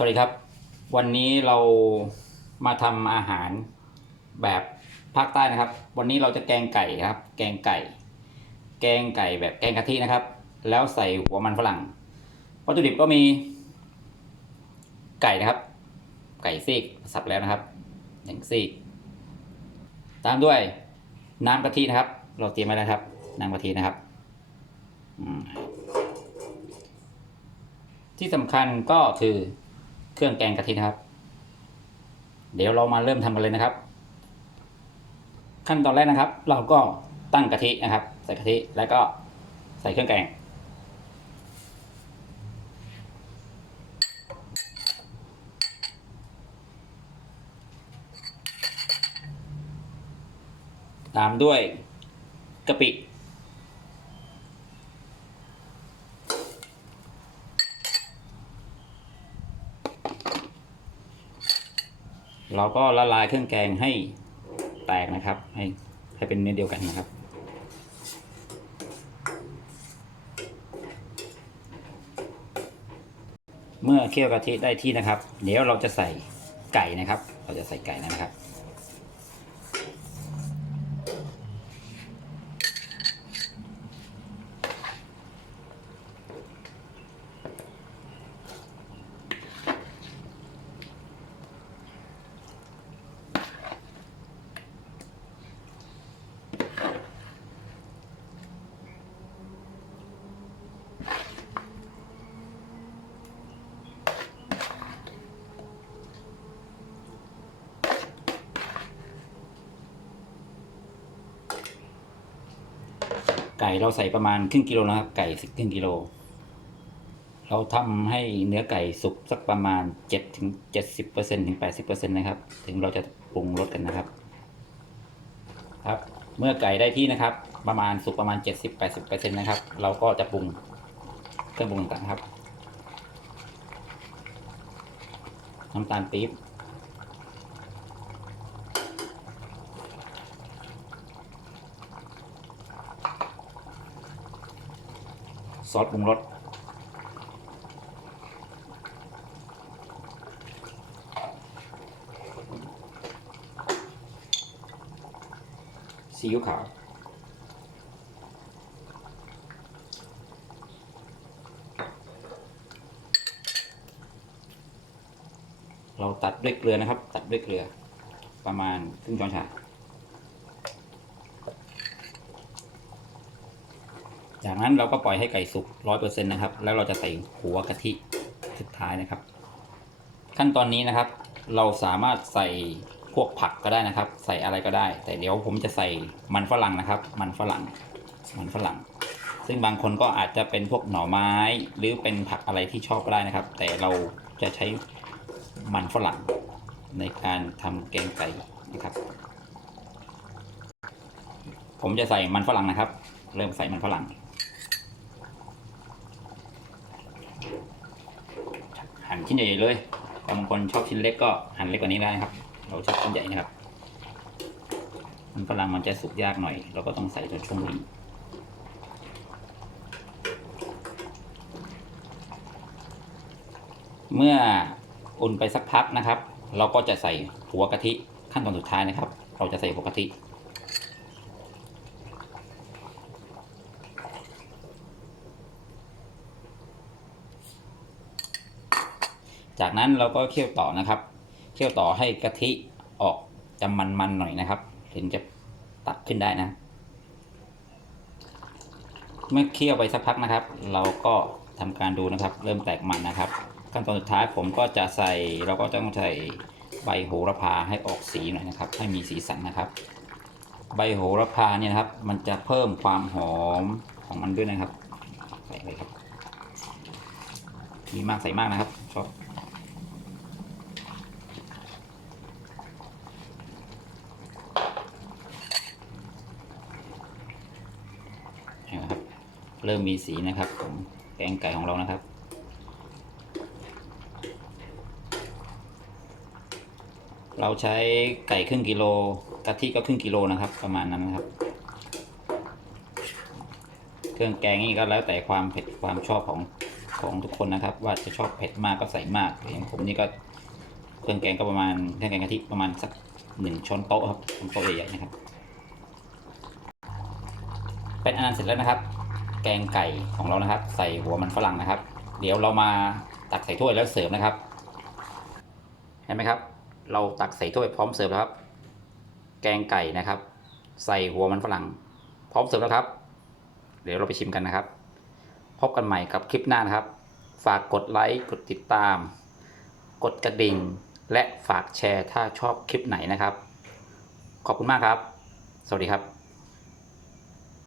สวัสดีครับ วันนี้เรามาทำอาหารแบบภาคใต้นะครับ วันนี้เราจะแกงไก่ครับ แกงไก่ แกงไก่แบบแกงกะทินะครับ แล้วใส่หัวมันฝรั่งวัตถุดิบก็มีไก่นะครับ ไก่ซีกสับแล้วนะครับหนึ่งซีก ตามด้วยน้ำกะทินะครับ เราเตรียมไว้แล้วครับ น้ำกะทินะครับที่สำคัญก็คือ เครื่องแกงกะทินะครับ เดี๋ยวเรามาเริ่มทำกันเลยนะครับ ขั้นตอนแรกนะครับ เราก็ตั้งกะทินะครับ ใส่กะทิแล้วก็ใส่เครื่องแกง ตามด้วยกะปิ เราก็ละลายเครื่องแกงให้แตกนะครับ ให้ให้เป็นเนื้อเดียวกันนะครับ เมื่อเคี่ยวกะทิได้ที่นะครับ เดี๋ยวเราจะใส่ไก่นะครับ เราจะใส่ไก่นะครับ ไก่เราใส่ประมาณครึ่งกิโลนะครับ ไก่สิบครึ่งกิโล เราทำให้เนื้อไก่สุกสักประมาณเจ็ดถึงเจ็ดสิบเปอร์เซ็นถึงแปดสิบเปอร์เซ็นนะครับ ถึงเราจะปรุงรสกันนะครับ ครับ เมื่อไก่ได้ที่นะครับ ประมาณสุกประมาณเจ็ดสิบแปดสิบเปอร์เซ็นนะครับ เราก็จะปรุงเครื่องปรุงต่างๆครับน้ำตาลปี๊บ ซอสปรุงรสซีอิ๊วขาวเราตัดด้วยเกลือนะครับ ตัดด้วยเกลือประมาณครึ่งช้อนชา จากนั้นเราก็ปล่อยให้ไก่สุกร้อยเปอร์เซ็นต์นะครับ แล้วเราจะใส่หัวกะทิสุดท้ายนะครับ ขั้นตอนนี้นะครับ เราสามารถใส่พวกผักก็ได้นะครับ ใส่อะไรก็ได้ แต่เดี๋ยวผมจะใส่มันฝรั่งนะครับ มันฝรั่ง มันฝรั่ง ซึ่งบางคนก็อาจจะเป็นพวกหน่อไม้ หรือเป็นผักอะไรที่ชอบก็ได้นะครับ แต่เราจะใช้มันฝรั่งในการทำแกงไก่นะครับ ผมจะใส่มันฝรั่งนะครับ เริ่มใส่มันฝรั่ง หั่น ชิ้นใหญ่ๆเลยบางคนชอบชิ้นเล็กก็หั่นเล็กกว่านี้ได้นะครับ เราชอบชิ้นใหญ่นะครับ มันฝรั่งมันจะสุกยากหน่อย เราก็ต้องใส่ในช่วงนี้เมื่ออุ่นไปสักพักนะครับ เราก็จะใส่หัวกะทิขั้นตอนสุดท้ายนะครับ เราจะใส่หัวกะทิ จากนั้นเราก็เคี่ยวต่อนะครับ เคี่ยวต่อให้กะทิออกจะมันๆหน่อยนะครับ ถึงจะตัดขึ้นได้นะ เมื่อเคี่ยวไปสักพักนะครับ เราก็ทำการดูนะครับ เริ่มแตกมันนะครับ ขั้นตอนสุดท้ายผมก็จะใส่เราก็ต้องใส่ใบโหระพาให้ออกสีหน่อยนะครับ ให้มีสีสันนะครับ ใบโหระพาเนี่ยนะครับ มันจะเพิ่มความหอมของมันด้วยนะครับใส่เลยครับมีมากใส่มากนะครับชอบ เริ่มมีสีนะครับผมแกงไก่ของเรานะครับ เราใช้ไก่ครึ่งกิโลกะทิก็ครึ่งกิโลนะครับ ประมาณนั้นนะครับ เครื่องแกงนี่ก็แล้วแต่ความเผ็ดความชอบของของทุกคนนะครับ ว่าจะชอบเผ็ดมากก็ใส่มากอย่างผมนี่ก็เครื่องแกงก็ประมาณเครื่องแกงกะทิประมาณสักหนึ่งช้อนโต๊ะครับช้อนโต๊ะใหญ่ๆนะครับ เป็นอันนั้นเสร็จแล้วนะครับ แกงไก่ของเรานะครับ ใส่หัวมันฝรั่งนะครับ เดี๋ยวเรามาตักใส่ถ้วยแล้วเสิร์ฟนะครับเห็นไหมครับ เราตักใส่ถ้วยพร้อมเสิร์ฟแล้วครับ แกงไก่นะครับ ใส่หัวมันฝรั่ง พร้อมเสิร์ฟแล้วครับ เดี๋ยวเราไปชิมกันนะครับ พบกันใหม่กับคลิปหน้านะครับ ฝากกดไลค์กดติดตาม กดกระดิ่ง และฝากแชร์ถ้าชอบคลิปไหนนะครับ ขอบคุณมากครับ สวัสดีครับ